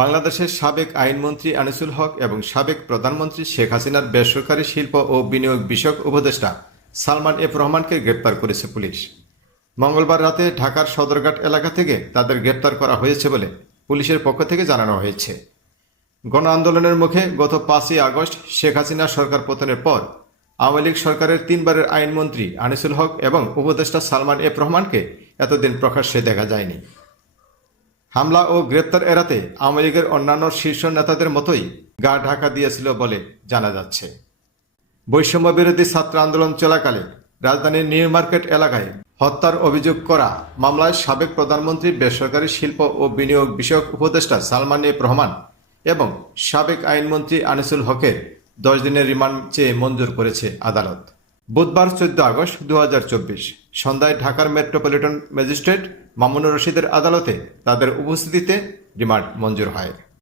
বাংলাদেশের সাবেক আইনমন্ত্রী আনিসুল হক এবং সাবেক প্রধানমন্ত্রী শেখ হাসিনার বেসরকারি শিল্প ও বিনিয়োগ বিষয়ক উপদেষ্টা সালমান এফ রহমানকে গ্রেপ্তার করেছে পুলিশ। মঙ্গলবার রাতে ঢাকার সদরঘাট এলাকা থেকে তাদের গ্রেপ্তার করা হয়েছে বলে পুলিশের পক্ষ থেকে জানানো হয়েছে। গণ আন্দোলনের মুখে গত 5ই আগস্ট শেখ হাসিনা সরকার পতনের পর আওয়ামী লীগ সরকারের 3বারের আইনমন্ত্রী আনিসুল হক এবং উপদেষ্টা সালমান এফ রহমানকে এতদিন প্রকাশ্যে দেখা যায়নি। হামলা ও গ্রেপ্তার এড়াতে আওয়ামী লীগের অন্যান্য শীর্ষ নেতাদের মতোই গা ঢাকা দিয়েছিল বলে জানা যাচ্ছে। বৈষম্য বিরোধী ছাত্র আন্দোলন চলাকালে রাজধানীর নিউ মার্কেট এলাকায় হত্যার অভিযোগ করা মামলায় সাবেক প্রধানমন্ত্রী বেসরকারি শিল্প ও বিনিয়োগ বিষয়ক উপদেষ্টা সালমান এফ রহমান এবং সাবেক আইনমন্ত্রী আনিসুল হকের 10 দিনের রিমান্ড চেয়ে মঞ্জুর করেছে আদালত। বুধবার 14 আগস্ট 2024 সন্ধ্যায় ঢাকার মেট্রোপলিটন ম্যাজিস্ট্রেট মামুনুর রশিদের আদালতে তাদের উপস্থিতিতে রিমান্ড মঞ্জুর হয়।